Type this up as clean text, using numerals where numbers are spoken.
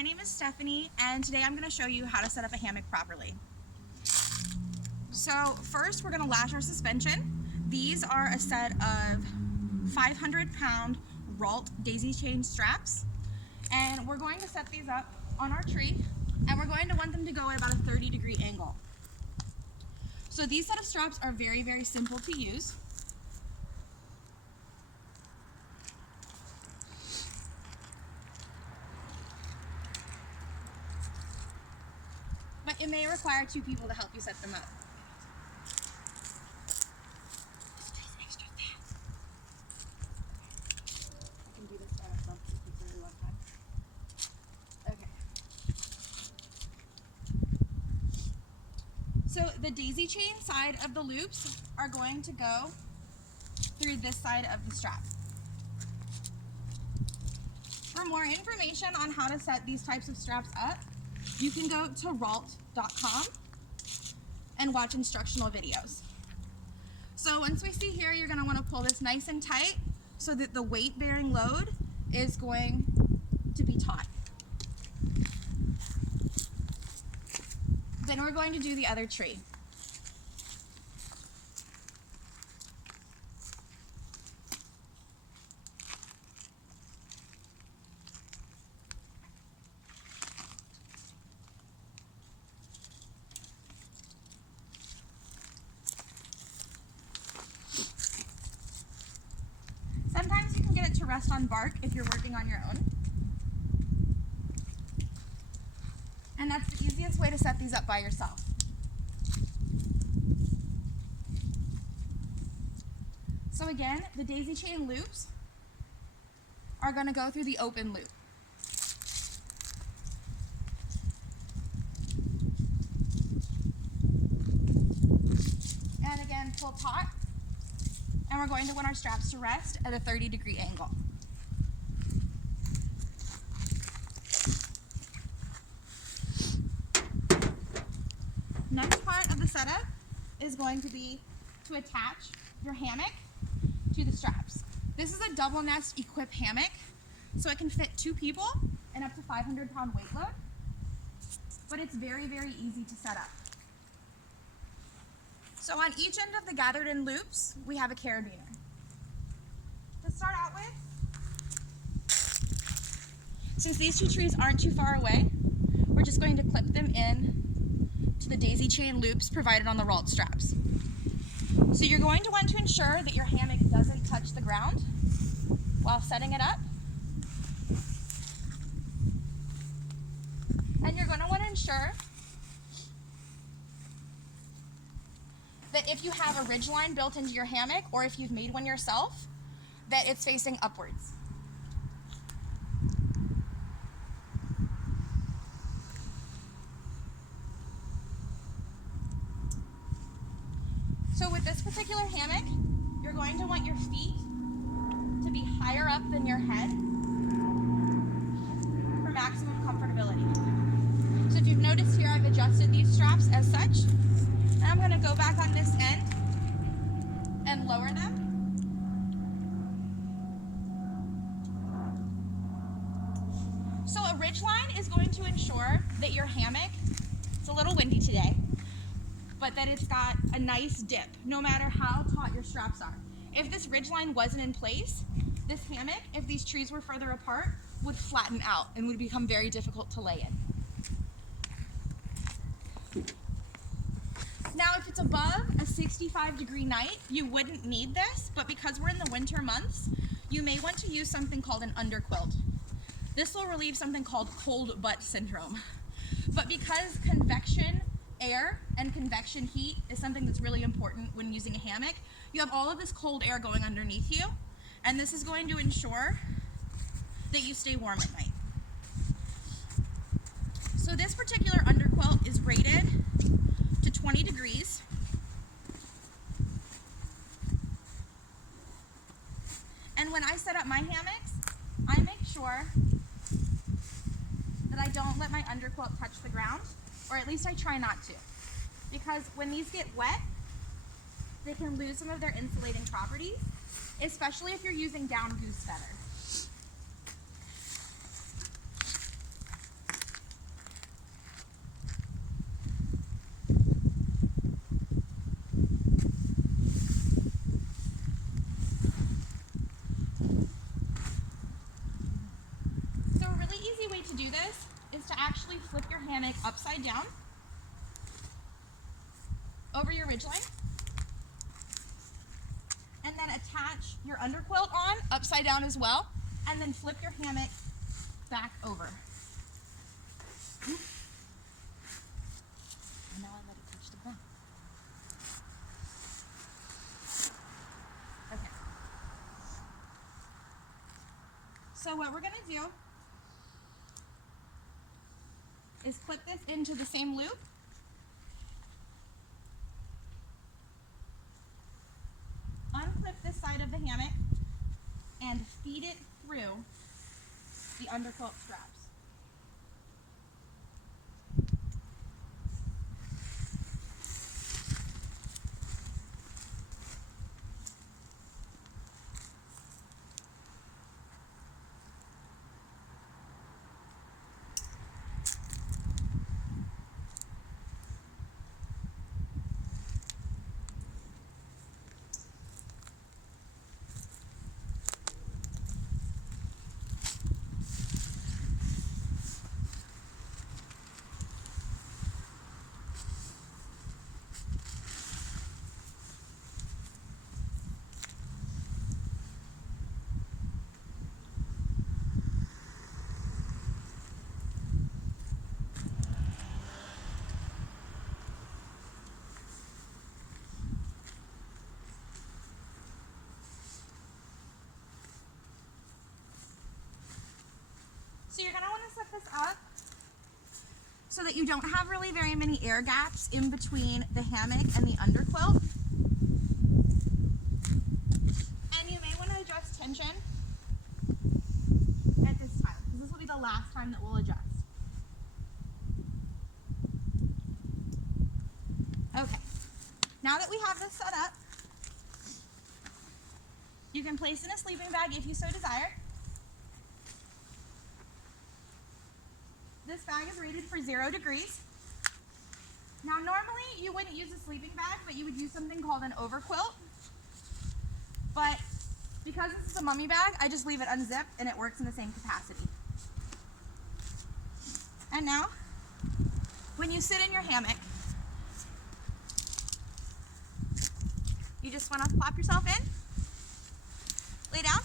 my name is Stephanie, and today I'm going to show you how to set up a hammock properly. So first we're going to lash our suspension. These are a set of 500-pound Ralt daisy chain straps, and we're going to set these up on our tree, and we're going to want them to go at about a 30-degree angle. So these set of straps are very, very simple to use. But it may require 2 people to help you set them up. I can do this by myself if it takes a really long time. Okay. So the daisy chain side of the loops are going to go through this side of the strap. For more information on how to set these types of straps up, you can go to ralt.com and watch instructional videos. So once we see here, you're going to want to pull this nice and tight so that the weight-bearing load is going to be taut. Then we're going to do the other tree. Sometimes you can get it to rest on bark if you're working on your own. And that's the easiest way to set these up by yourself. So again, the daisy chain loops are going to go through the open loop. And again, pull taut. And we're going to want our straps to rest at a 30-degree angle. Next part of the setup is going to be to attach your hammock to the straps. This is a double nest equipped hammock, so it can fit 2 people and up to 500-pound weight load, but it's very, very easy to set up. So on each end of the gathered in loops, we have a carabiner. To start out with, since these 2 trees aren't too far away, we're just going to clip them in to the daisy chain loops provided on the Ralt straps. So you're going to want to ensure that your hammock doesn't touch the ground while setting it up. And you're going to want to ensure that if you have a ridge line built into your hammock, or if you've made one yourself, that it's facing upwards. So with this particular hammock, you're going to want your feet to be higher up than your head for maximum comfortability. So if you've noticed here, I've adjusted these straps as such. And I'm going to go back on this end and lower them. So a ridge line is going to ensure that your hammock, it's a little windy today, but that it's got a nice dip, no matter how taut your straps are. If this ridge line wasn't in place, this hammock, if these trees were further apart, would flatten out and would become very difficult to lay in. Now, if it's above a 65-degree night, you wouldn't need this, but because we're in the winter months, you may want to use something called an underquilt. This will relieve something called cold butt syndrome. But because convection air and convection heat is something that's really important when using a hammock, you have all of this cold air going underneath you, and this is going to ensure that you stay warm at night. So this particular underquilt is rated to 20 degrees. And when I set up my hammocks, I make sure that I don't let my underquilt touch the ground, or at least I try not to. Because when these get wet, they can lose some of their insulating properties, especially if you're using down goose feather. way to do this is to actually flip your hammock upside down over your ridgeline, and then attach your underquilt on upside down as well, and then flip your hammock back over. And now I let it touch the ground. Okay. So what we're going to do is clip this into the same loop. Unclip this side of the hammock and feed it through the underquilt straps. So you're going to want to set this up so that you don't have really very many air gaps in between the hammock and the underquilt. And you may want to adjust tension at this time, because this will be the last time that we'll adjust. Okay, now that we have this set up, you can place in a sleeping bag if you so desire. This bag is rated for 0 degrees. Now normally you wouldn't use a sleeping bag, but you would use something called an overquilt. But because this is a mummy bag, I just leave it unzipped and it works in the same capacity. And now, when you sit in your hammock, you just want to plop yourself in, lay down,